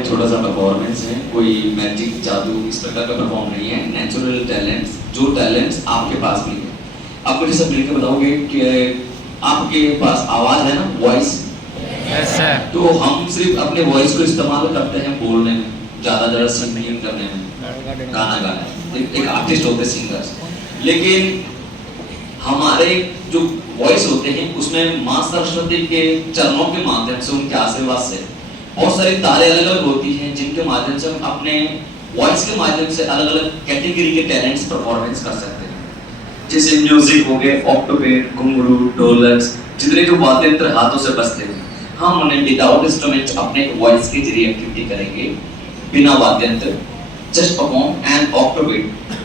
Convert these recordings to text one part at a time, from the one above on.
में छोटा सा परफॉर्मेंस है, कोई मैजिक जादू इस प्रकार का परफॉर्म नहीं है, नेचुरल टैलेंट्स, जो टैलेंट्स आपके पास भी है। आप मुझे सब मिलकर बताओगे कि आपके पास आवाज है ना, वॉइस। Yes sir. तो हम सिर्फ अपने वॉइस को इस्तेमाल करते हैं बोलने में, ज्यादा सिंगिंग करने में, गाना गाना। एक आर्टिस्ट होते हैं सिंगर्स, लेकिन हमारे जो वॉइस होते हैं उसमें माँ सरस्वती के चरणों के माध्यम से, उनके आशीर्वाद से बहुत सारी तारे अलग अलग होती हैं जिनके माध्यम से हम अपने वॉइस के माध्यम से अलग अलग कैटेगरी के टैलेंट्स परफॉर्मेंस कर सकते हैं। जैसे म्यूजिक हो गए, ऑक्टोपेड, घुंघरू, ढोलक, जितने जो वाद्य यंत्र हाथों से बजते हैं, हम उन्हें विदाउट इंस्ट्रूमेंट अपने वॉइस के जरिए एक्टिविटी करेंगे, बिना वाद्य यंत्र, जस्ट परफॉर्म एंड ऑक्टोपेड।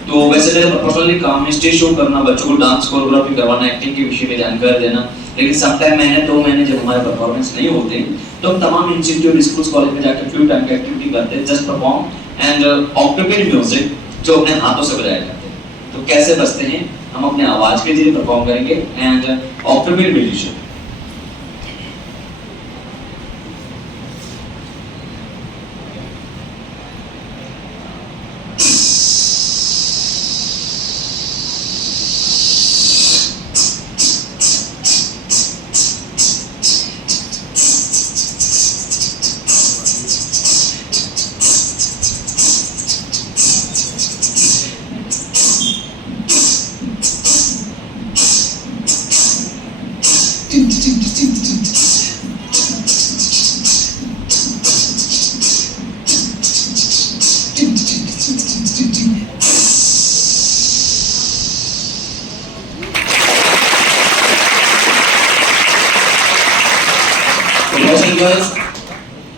तो वैसे मेरा पर्सनली काम है स्टेज शो करना, बच्चों को डांस कोरियोग्राफी करवाना, एक्टिंग के विषय में जानकारी देना। लेकिन समटाइम महीने 2 महीने जब हमारे परफॉर्मेंस नहीं होते तो हम तमाम इंस्टीट्यूट, स्कूल्स, कॉलेज में जाकर फ्री टाइम की एक्टिविटी करते हैं, just perform and octopad music, जो अपने हाथों से बजाए जाते हैं। तो कैसे बजते हैं, हम अपने आवाज के जरिए परफॉर्म करेंगे एंड ऑक्टोपेड म्यूजिशियन।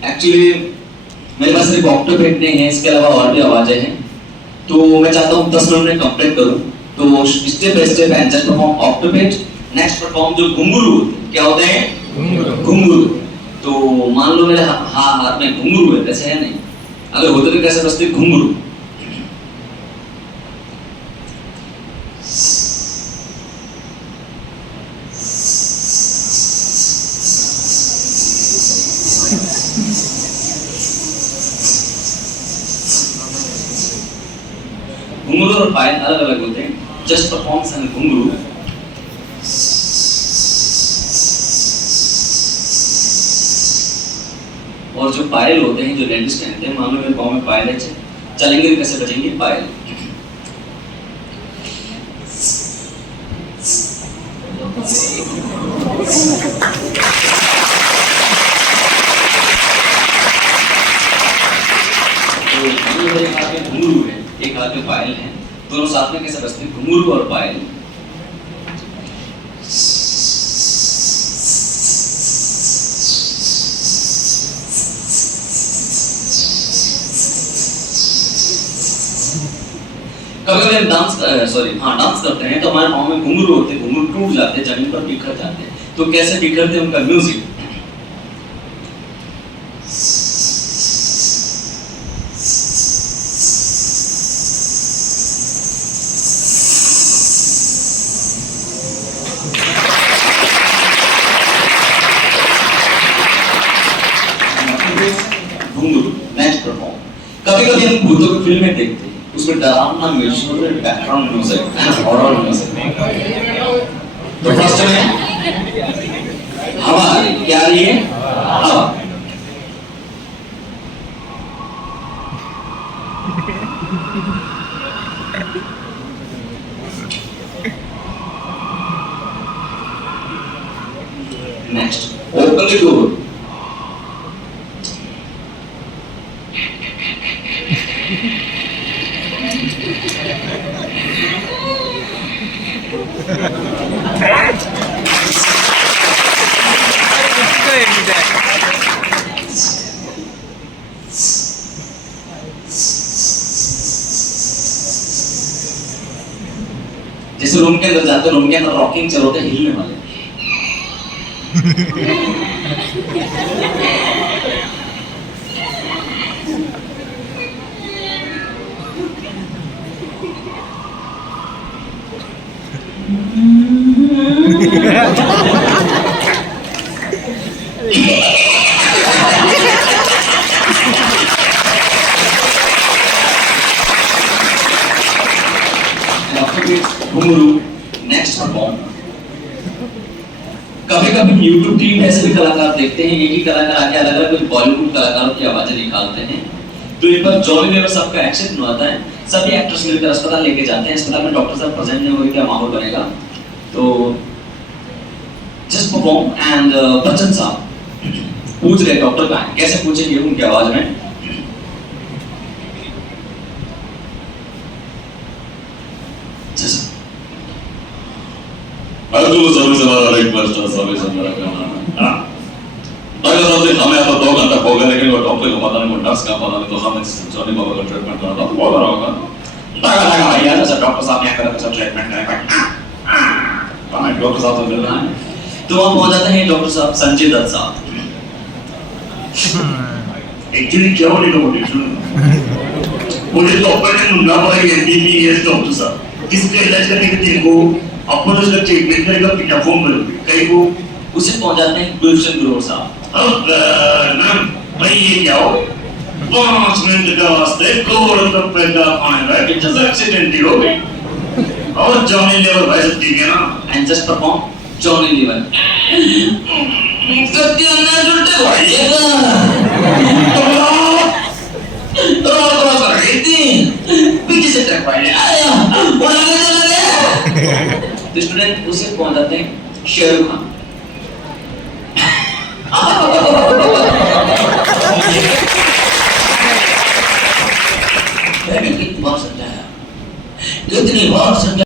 एक्चुअली मेरे पास सिर्फ ऑक्टोपेड नहीं है, इसके अलावा और भी आवाजें हैं। तो मैं चाहता हूँ 10 मिनट में कंप्लीट करूँ। तो step by step and just perform octopad. Next perform जो घुंघरू होते हैं, क्या होते हैं? घुंघरू। तो मान लो मेरे हाथ में घुंघरू है, वैसे है नहीं, अगर होते तो कैसे बजते? घुंघरू। घुंघरू और पायल अलग अलग होते हैं। जस्ट परफॉर्म्स एंड घुंघरू। और जो पायल होते हैं, जो लेडीज पहनते हैं, मान लो मेरे पाँव में पायल है, चलेंगे तो कैसे बजेंगे? पायल। तो एक हाथ में घुंघरू है, एक हाथ में पायल है, दोनों साथ में कैसे बजते हैं? घुंघरू और पायल। कभी हम डांस करते हैं तो हमारे पाँव में घुंघरू होते हैं, घुंघरू टूट जाते हैं, जमीन पर बिखर जाते हैं। तो कैसे बिखरते हैं? उनका म्यूजिक। घुंघरू। Next perform. कभी कभी हम भूतों की फिल्में देखते हैं, उसमें डरावना music, background music and horror music. तो फर्स्ट में हवा आ रही, क्या आ रही है? हवा। Next, open the door. जैसे रूम के अंदर जाते, रूम के अंदर रॉकिंग चल होते, हिलने वाले। घुंगरू, नेक्स्ट परफॉर्म। कभी कभी यूट्यूब टीवी में ऐसे भी कलाकार देखते हैं, एक ही कलाकार आके अलग अलग बॉलीवुड कलाकारों की आवाजें निकालते हैं। तो एक बार जॉनी लीवर साहब का एक्सीडेंट हुआ था, सभी एक्टर्स मिलकर अस्पताल लेके जाते हैं। अस्पताल में डॉक्टर साहब प्रेजेंट नहीं हुए, क्या माहौल बनेगा। तो जस्ट परफॉर्म एंड बच्चन साहब पूछ रहे डॉक्टर का है, कैसे पूछेंगे उनकी आवाज में। डॉक्टर साहब से हमें आता 2 घंटा हो गया, लेकिन वो डॉक्टर को पता नहीं, वो नर्स का पता नहीं, तो हमें जॉनी बाबा का ट्रीटमेंट करना था, बहुत रहा होगा। लगा भैया, जैसे डॉक्टर साहब यहाँ कर सब ट्रीटमेंट करेंगे। डॉक्टर साहब तो मिल रहा है, तो वहाँ पहुँच जाते हैं डॉक्टर साहब संजय दत्त साहब। एक्चुअली क्या हो रही मुझे तो ऑपरेशन ढूंढना पड़ेगा, एमबीबीएस डॉक्टर साहब किसका इलाज करने के तेरे को अपन उसका ट्रीटमेंट करेगा, पिटा फॉर्म करोगे कहीं को उसे पहुंच जाते हैं गुलशन ग्रोवर साहब। भाई ये क्या हो, 5 मिनट का वास्ते करोड़ रुपए का फाइन है कि जैसे एक्सीडेंट ही हो गई। और जॉनी लीवर भाई सब ठीक है ना, and just perform Johnny Lever. सत्य ना जुटे भाईएगा तो क्रॉस कर रही थी, पीछे से ट्रक वाले आया और आगे चला गया। तो स्टूडेंट उसे पहुंच जाते हैं शाहरुख खान। कितनी बार समझाया, कितनी बार समझाया।